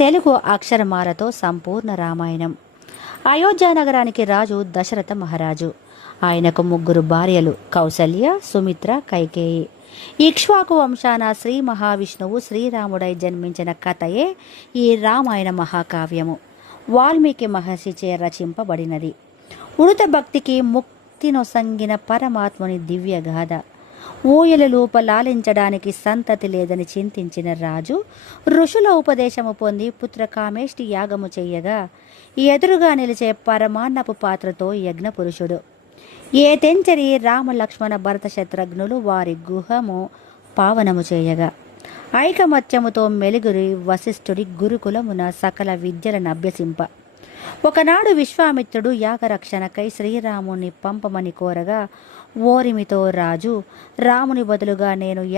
తెలుగు అక్షరమాలతో సంపూర్ణ రామాయణం. అయోధ్య నగరానికి రాజు దశరథ మహారాజు. ఆయనకు ముగ్గురు భార్యలు, కౌసల్య, సుమిత్ర, కైకేయి. ఇక్ష్వాకు వంశాన శ్రీ మహావిష్ణువు శ్రీరాముడై జన్మించిన కథయే ఈ రామాయణ మహాకావ్యము. వాల్మీకి మహర్షిచే రచింపబడినది. ఉడత భక్తికి ముక్తినొసంగిన పరమాత్ముని దివ్యగాథ. ఊయలలోప లాలించడానికి సంతతి లేదని చింతించిన రాజు ఋషుల ఉపదేశము పొంది పుత్రకామేష్టి యాగము చెయ్యగా ఎదురుగా నిలిచే పరమాన్నపు పాత్రతో యజ్ఞపురుషుడు. ఏ తెంచరి రామలక్ష్మణ భరత శత్రుఘ్నులు వారి గుహము పావనము చేయగా ఐకమత్యముతో మెలుగురి వశిష్ఠుడి గురుకులమున సకల విద్యలను అభ్యసింప ఒకనాడు విశ్వామిత్రుడు యాగరక్షణకై శ్రీరాముని పంపమని కోరగా ఓరిమితో రాజు రాముని బదులుగా నేను